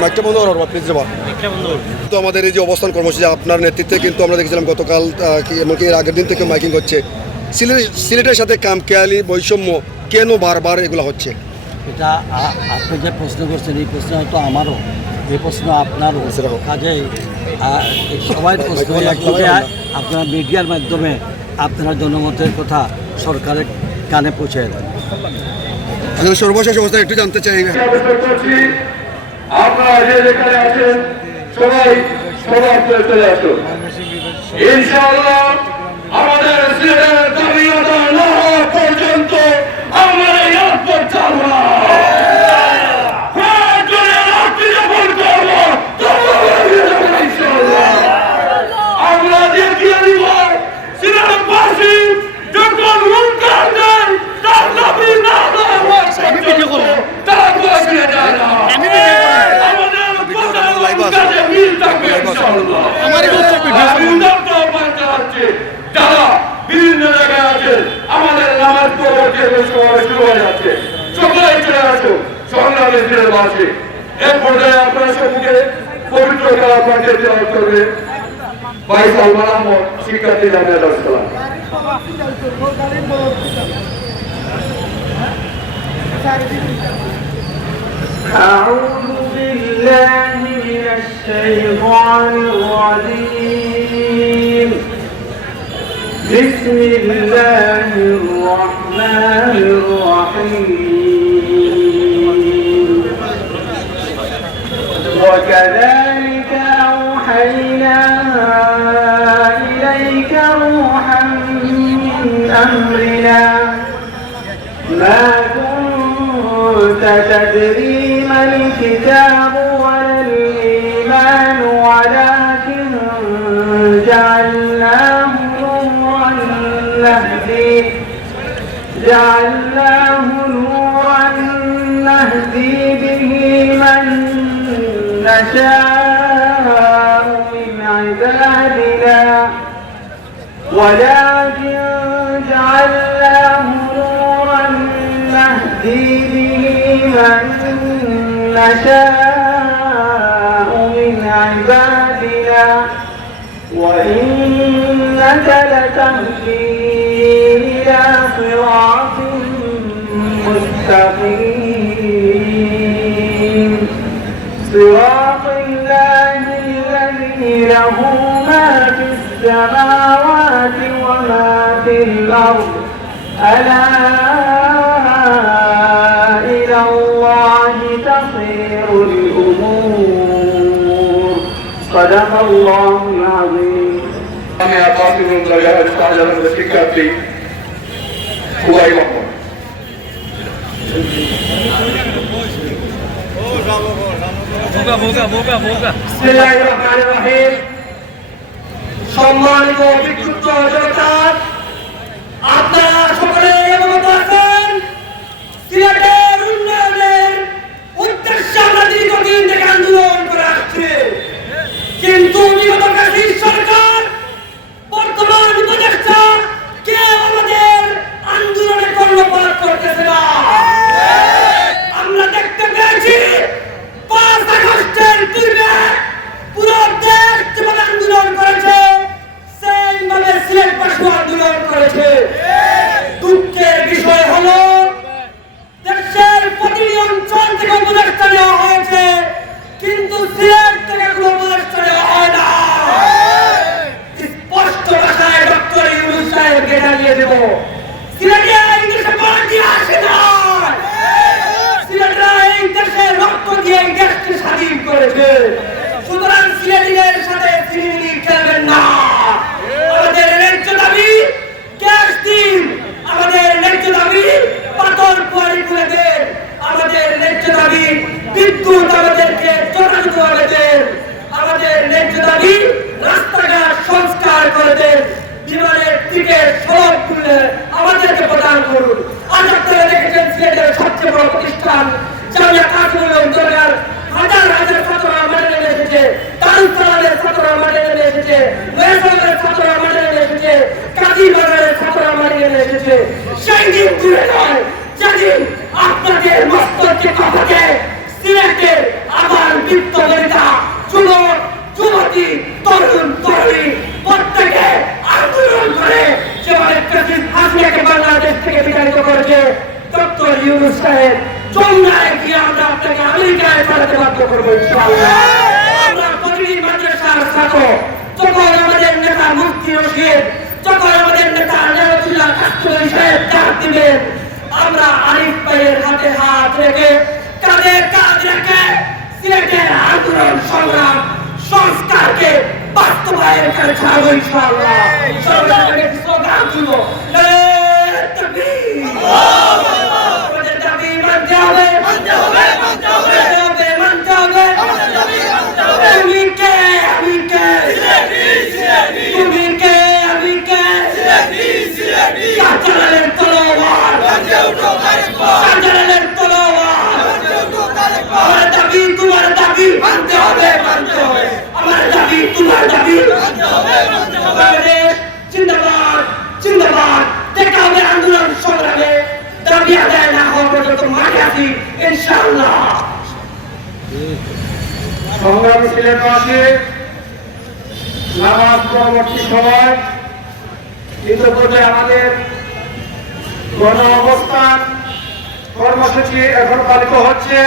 মাইকটা বন্ধ করো প্লিজ রে বা। তো আমাদের এই যে অবস্থান কর্মসূচি আপনার নেতৃত্বে কিন্তু আমরা দেখেছিলাম গতকাল এমনকি এর আগের দিন থেকে মাইকিং হচ্ছে। সিলেটের সাথে কামকেয়ালি বৈষম্য কেন বারবার এগুলো হচ্ছে? এটা আপনি যে প্রশ্ন করছেন এই প্রশ্ন হয়তো আমারও, এই প্রশ্ন আপনারও, কাজেই সবাই প্রশ্ন আপনারা মিডিয়ার মাধ্যমে আপনারা জনমতের কথা সরকারের কানে পৌঁছে দেন। সর্বশেষ অবস্থা একটু জানতে চাই। আপনারা যে যেখানে আছেন সবাই সবার চলে আসুন। ইনশাআল্লাহ আমাদের সিলেটের দাবি আদায় না হওয়া পর্যন্ত আমরা এই রাজপথ ছাড়ব না। আমরা দেখিয়ে দিব সিলেটবাসী যখন হুঙ্কার দেয় তার দাবি না হওয়া পর্যন্ত তারা বসে যায় না। যারা বিভিন্ন জায়গায় আছে আমাদের নামের শুরু হয়ে যাচ্ছে, সকলে চলে আসুন সংগ্রামী সিলেটবাসী। এর পর্যায়ে আপনার সম্মুখে পবিত্র কালাম পাঠের তেলাওয়াত করবে ভাই সালমান আহমদ, শিক্ষার্থী জামিয়া দারুস সালাম। أعوذ بالله من الشيطان الرجيم. بسم الله الرحمن الرحيم. وكذلك أوحينا إليك روحا من أمرنا ما كنت تدري ما الكتاب ولا الإيمان ولكن جعلناه نورا نهدي به من نشاء من عبادنا ولكن جعلناه نورا نهدي به من نشاء من عبادنا وإنك لتهدي إلى صراط مستقيم صراط الله الذي له ما في السماوات وما في الأرض ألا إلى الله تصير الأمور صدق الله العظيم. আমি আপাতত জায়গায় সাজানোর শিক্ষার্থী খুবই কম সম্মানিত বিক্ষুব্ধ জনতা, আপনারা সকলে অবগত আছেন সিলেটের উন্নয়নের উদ্দেশ্যে আমরা দীর্ঘদিন থেকে আন্দোলন করে আসছি, কিন্তু বিগত ফ্যাসিস্ট সরকার বর্তমান উপদেষ্টা কেউ আমাদের আন্দোলনে কর্ণপাত করতেছে না। আমরা দেখতে পেয়েছি 5 আগস্টের পূর্বে পুরো দেশ যেভাবে আন্দোলন করেছে সেইভাবে সিলেটবাসীও আন্দোলন করেছে। দুঃখের বিষয় হলো দেশের প্রতিটি অঞ্চল থেকে উপদেষ্টা নেওয়া হয়েছে, কিন্তু সিলেট থেকে কোনো উপদেষ্টা নেওয়া হয় না। স্পষ্ট ভাষায় ডক্টর ইউনূস সাহেবকে জানিয়ে দেব, সিলেটে এই দেশে পার্টি আসে না, সিলেটরা এই দেশে রক্ত দিয়ে এই দেশকে স্বাধীন করেছে। সুতরাং সিলেটের সাথে সিলেটি খেলবেন না। আমাদের ন্যায্য দাবি গ্যাস দিয়ে বৃদ্ধ বনিতা, যুবক যুবতী, তরুণ তরুণী প্রত্যেকে আন্দোলন করে যেভাবে প্রেসিডেন্ট হাসিনাকে বাংলাদেশ থেকে বিতাড়িত করেছে, ডক্টর ইউনূস সাহেব যমুনায় গিয়ে আমরা আপনাকে আমেরিকায় পাঠাতে বাধ্য করবো ইনশাআল্লাহ। আমরা প্রতিটি মাদ্রাসার ছাত্র, যখন আমাদের নেতা মুফতি রশিদ, যখন আমাদের নেতা নেওয়াতুল্লাহ কাস্টমারি সাহেব ডাক দিবেন, আমরা আরিফ ভাইয়ের হাতে হাত রেখে কাঁধে কাঁধ রেখে সিলেটের আন্দোলন সংগ্রাম সংস্কারকে বাস্তবায়ন করে ছাড়বো ইনশাআল্লাহ। সর্বদাকে স্লোগান তুলবো, আমাদের দাবি মানতে হবে, মানতে হবে, মানতে হবে, মানতে হবে, মানতে হবে। তুমি কে আমি কে, তুমি কে আমি কে, শাহজালালের তলোয়ার, শাহজালালের তলোয়ার, আমার দাবি তোমার দাবি মানতে হবে, মানতে হবে, আমার দাবি তোমার দাবি মানতে হবে, মানতে হবে। জিন্দাবাদ জিন্দাবাদ, দেখা হবে আন্দোলন সংগ্রামে, দাবি আদায় না হওয়া পর্যন্ত মাঠে আছি ইনশাআল্লাহ। সংগ্রামী সিলেটবাসী, নামাজ পরবর্তী সময় ইতিমধ্যে আমাদের গণ অবস্থান কর্মসূচি এখন পালিত হচ্ছে।